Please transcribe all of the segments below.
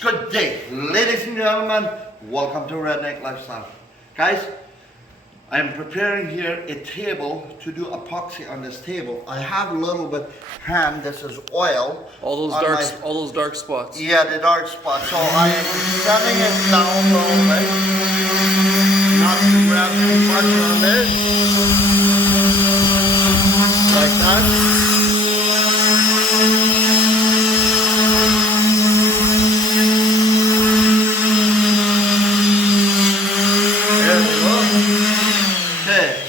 Good day, ladies and gentlemen. Welcome to Redneck Lifestyle. Guys, I'm preparing here a table to do epoxy on this table. I have a little bit hand, this is oil. All those dark spots. Yeah, the dark spots. So I am setting it down a little bit. Not to grab too much on this. Like that.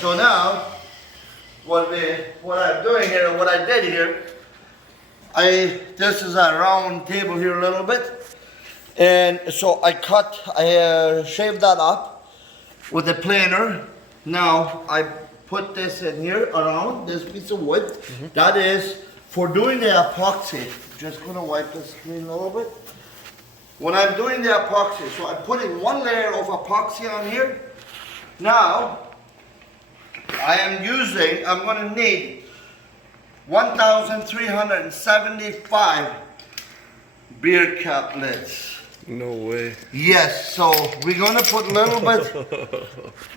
So now, what I'm doing here, what I did here, this is a round table here a little bit, and so I shaved that up with a planer. Now I put this in here around this piece of wood. That is for doing the epoxy. Just gonna wipe the screen a little bit. When I'm doing the epoxy, so I'm putting one layer of epoxy on here. Now, I'm going to need 1,375 beer cap lids. No way. Yes, so we're going to put a little bit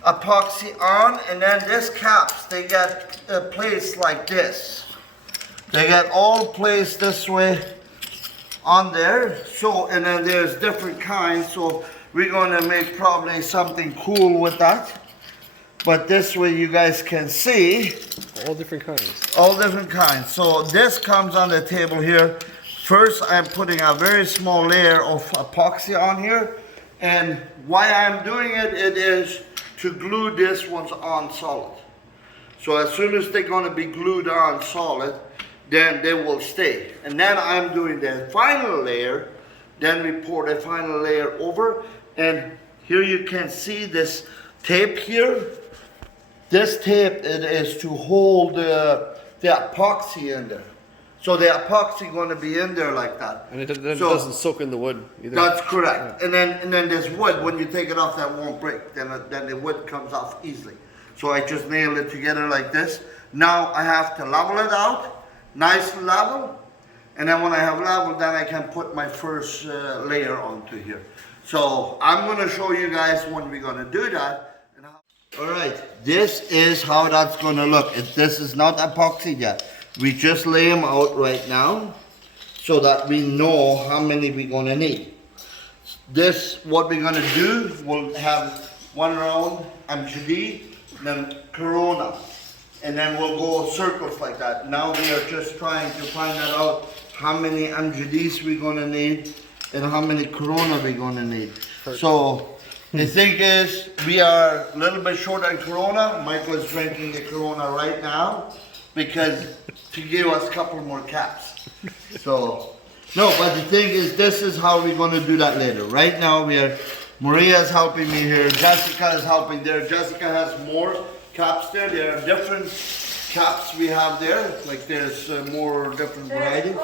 epoxy on, and then these caps, they get placed like this. They get all placed this way on there. So, and then there's different kinds, so we're going to make probably something cool with that. But this way you guys can see. All different kinds. All different kinds. So this comes on the table here. First I'm putting a very small layer of epoxy on here. And why I'm doing it, it is to glue this ones on solid. So as soon as they're going to be glued on solid, then they will stay. And then I'm doing the final layer. Then we pour the final layer over. And here you can see this tape here. This tape it is to hold the epoxy in there. So the epoxy going to be in there like that. And it doesn't soak in the wood either. That's correct. Yeah. And then this wood, when you take it off, that won't break. Then the wood comes off easily. So I just nail it together like this. Now I have to level it out, nice level. And then when I have level, then I can put my first layer onto here. So I'm going to show you guys when we're going to do that. All right, this is how that's going to look. This is not epoxy yet. We just lay them out right now so that we know how many we're going to need. This, what we're going to do, we'll have one round MGD, then Corona, and then we'll go circles like that. Now we are just trying to find out how many MGDs we're going to need and how many Corona we're going to need. So the thing is, we are a little bit short on Corona. Michael is drinking the Corona right now because to give us a couple more caps. So, no, but the thing is, this is how we're going to do that later. Right now, Maria is helping me here. Jessica is helping there. Jessica has more caps there. There are different caps we have there. Like there's more different varieties.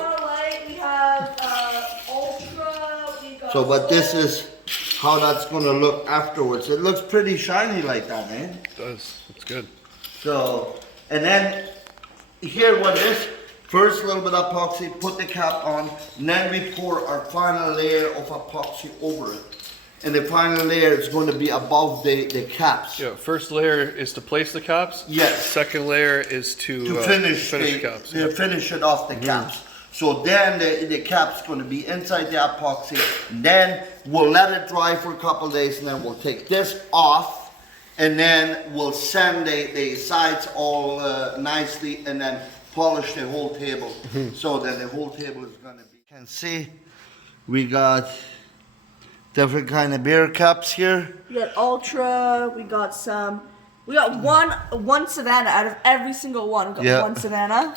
We have Ultra. We got so, but this is how that's going to look afterwards. It looks pretty shiny like that, eh? It does. It's good. So, and then here what is, first a little bit of epoxy, put the cap on, and then we pour our final layer of epoxy over it. And the final layer is going to be above the caps. Yeah, first layer is to place the caps. Yes. Second layer is to finish the caps. Finish it off the caps. So then the cap's going to be inside the epoxy. And then we'll let it dry for a couple of days, and then we'll take this off, and then we'll sand the sides all nicely, and then polish the whole table. So then the whole table is going to be. You can see we got different kind of beer cups here. We got Ultra. We got one Savannah out of every single one. We got one Savannah.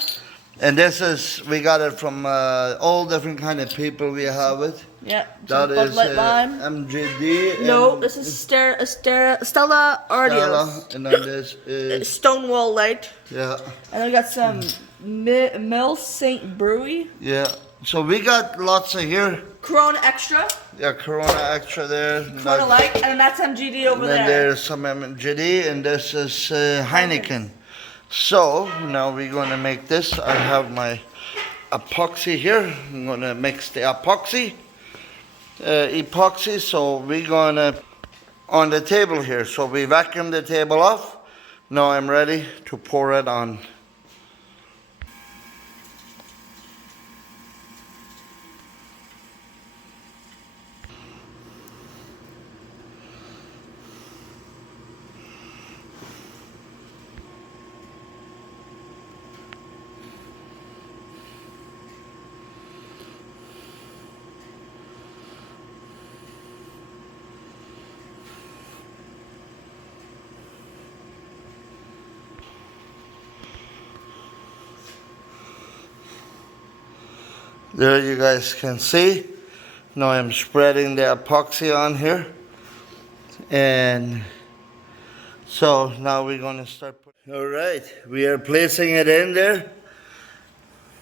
And this is, we got it from all different kind of people we have it. Yeah. That is MGD. No, this is Stella Ardios. And then this is Stonewall Light. Yeah. And then we got some Mill St. Brewery. Yeah. So we got lots of here. Corona Extra. Yeah, Corona Extra there. Corona Light, and that's MGD over there. And then there's some MGD, and this is Heineken. So now we're going to make this. I have my epoxy here. I'm going to mix the epoxy. epoxy, so we're gonna on the table here. So we vacuum the table off. Now I'm ready to pour it on. There you guys can see. Now I'm spreading the epoxy on here. And so now we're gonna start putting. All right, we are placing it in there.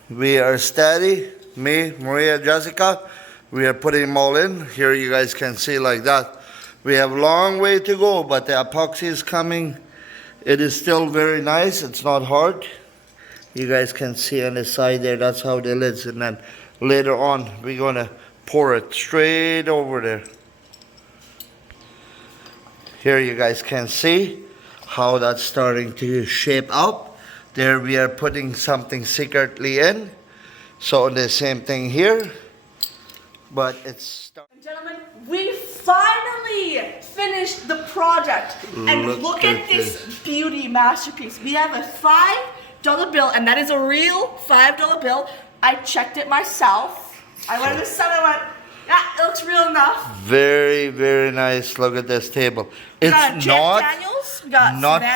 We are steady, me, Maria, Jessica. We are putting them all in. Here you guys can see like that. We have a long way to go, but the epoxy is coming. It is still very nice, it's not hard. You guys can see on the side there, that's how the lids, and then later on, we're gonna pour it straight over there. Here you guys can see how that's starting to shape up. There we are putting something secretly in. So the same thing here, but it's... Gentlemen, we finally finished the project. And look at this beauty masterpiece. We have a $5 bill, and that is a real $5 bill. I checked it myself. I went in the sun, I went, yeah, it looks real enough. Very, very nice. Look at this table. It's not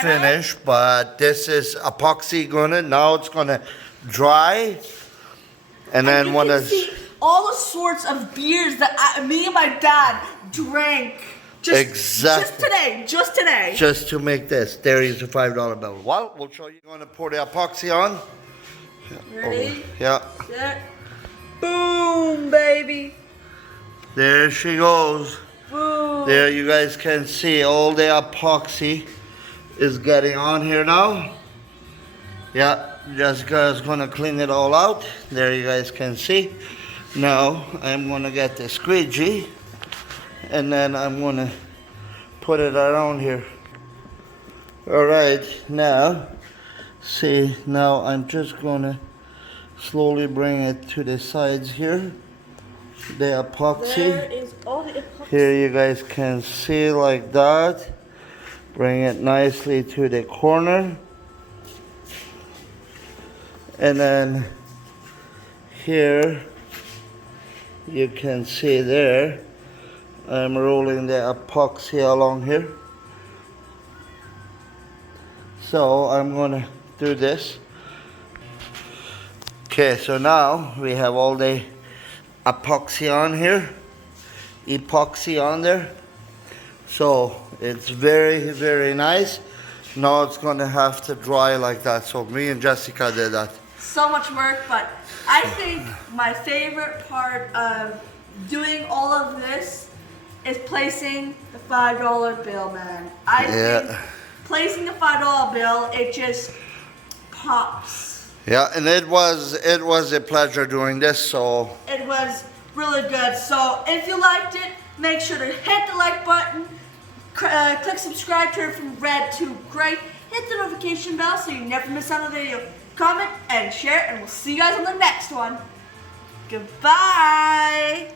finished, but this is epoxy gonna, now it's gonna dry. And then when it's... all the sorts of beers that me and my dad drank just today. Just to make this. There is a $5 bill. Well, we'll show you. Going to pour the epoxy on. Ready? Yeah. Set. Boom, baby. There she goes. Boom. There you guys can see all the epoxy is getting on here now. Yeah, Jessica is going to clean it all out. There you guys can see. Now I'm going to get the squeegee and then I'm going to put it around here. Alright, now see, now I'm just going to slowly bring it to the sides here. The epoxy. There is all the epoxy. Here you guys can see like that. Bring it nicely to the corner. And then here you can see there I'm rolling the epoxy along here. So I'm gonna do this. Okay, so now we have all the epoxy on here, epoxy on there. So it's very, very nice. Now it's gonna have to dry like that. So me and Jessica did that. So much work, but I think my favorite part of doing all of this is placing the $5 bill, man. I think placing the $5 bill, it just pops. Yeah, and it was a pleasure doing this, so. It was really good. So if you liked it, make sure to hit the like button, click subscribe, turn from red to gray, hit the notification bell so you never miss out on a video. Comment and share, and we'll see you guys on the next one. Goodbye.